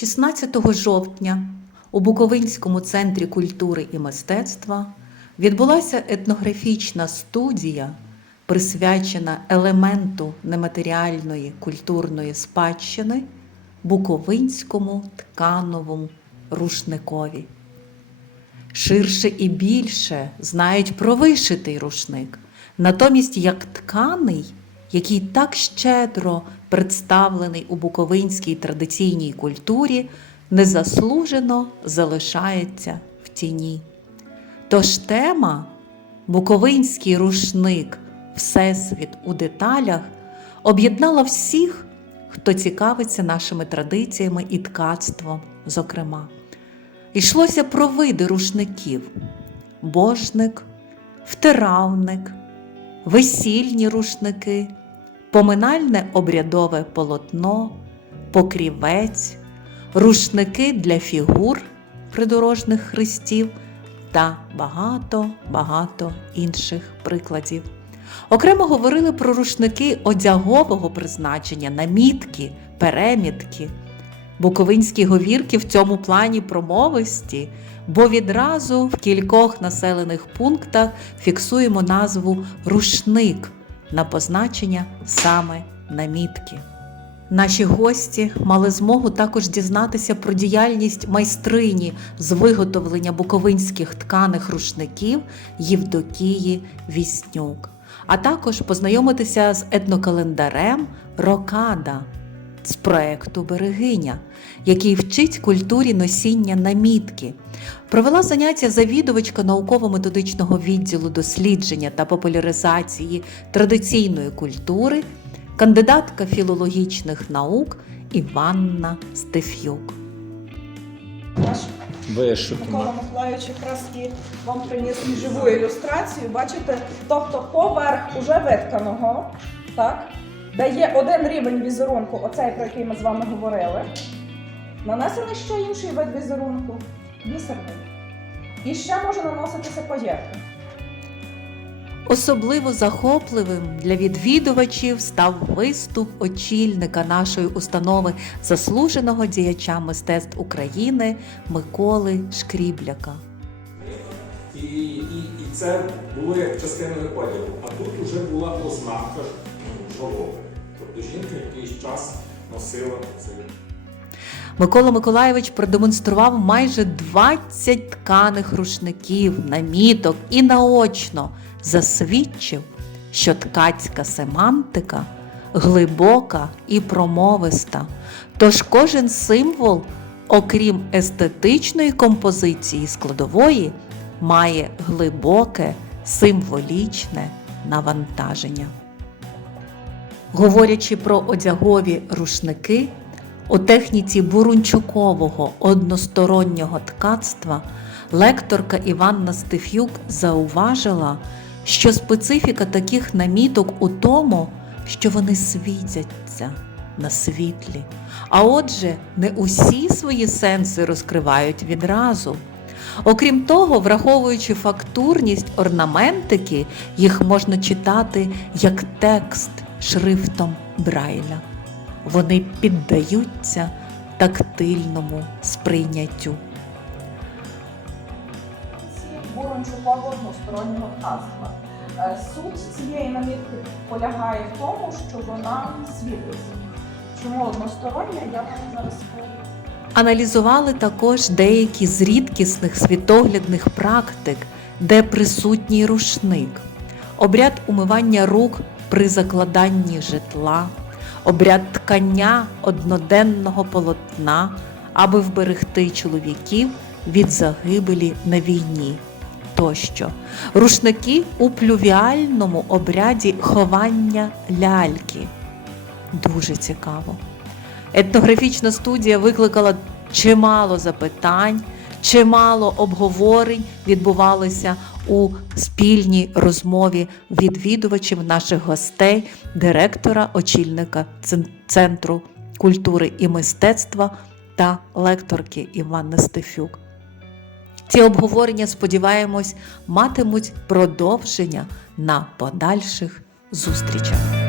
16 жовтня у Буковинському центрі культури і мистецтва відбулася етнографічна студія, присвячена елементу нематеріальної культурної спадщини Буковинському ткановому рушникові. Ширше і більше знають про вишитий рушник, натомість як тканий, який так щедро представлений у буковинській традиційній культурі, незаслужено залишається в тіні. Тож тема Буковинський рушник Всесвіт у деталях об'єднала всіх, хто цікавиться нашими традиціями і ткацтвом, зокрема. Йшлося про види рушників: божник, втиравник, весільні рушники, поминальне обрядове полотно, покрівець, рушники для фігур придорожних хрестів та багато-багато інших прикладів. Окремо говорили про рушники одягового призначення, намітки, перемітки. Буковинські говірки в цьому плані промовисті, бо відразу в кількох населених пунктах фіксуємо назву рушник на позначення саме намітки. Наші гості мали змогу також дізнатися про діяльність майстрині з виготовлення буковинських тканих рушників Євдокії Віснюк, а також познайомитися з етнокалендарем Рокада з проекту Берегиня, який вчить культурі носіння намітки. Провела заняття завідувачка науково-методичного відділу дослідження та популяризації традиційної культури, кандидатка філологічних наук Іванна Стефюк. Микола Миколаївич якраз і вам приніс живу ілюстрацію. Бачите, тобто поверх уже витканого, так, де є один рівень візерунку, оцей, про який ми з вами говорили. Нанесений ще інший вид візерунку бісерний. І ще може наноситися поєднання. Особливо захопливим для відвідувачів став виступ очільника нашої установи заслуженого діяча мистецтв України Миколи Шкрібляка. І, і, і це було як частиною одягу. А тут вже була ознака ну. Тобто жінка якийсь час носила цей. Микола Миколайович продемонстрував майже 20 тканих рушників, наміток і наочно засвідчив, що ткацька семантика глибока і промовиста. Тож кожен символ, окрім естетичної композиції складової, має глибоке символічне навантаження. Говорячи про одягові рушники, у техніці бурунчукового одностороннього ткацтва лекторка Іванна Стефюк зауважила, що специфіка таких наміток у тому, що вони світяться на світлі, а отже, не усі свої сенси розкривають відразу. Окрім того, враховуючи фактурність орнаментики, їх можна читати як текст шрифтом Брайля. Вони піддаються тактильному сприйняттю. бурончукового одностороннього ткацтва. Е, Суть цієї намітки полягає в тому, що вона світиться. Чому одностороння, я вам зараз скажу. Аналізували також деякі з рідкісних світоглядних практик, де присутній рушник, обряд умивання рук при закладанні житла, обряд ткання одноденного полотна, аби вберегти чоловіків від загибелі на війні. Тощо рушники у плювіальному обряді ховання ляльки. Дуже цікаво. Етнографічна студія викликала чимало запитань, чимало обговорень відбувалося у спільній розмові відвідувачів наших гостей, директора, очільника Центру культури і мистецтва та лекторки Іванни Стефюк. Ці обговорення, сподіваємось, матимуть продовження на подальших зустрічах.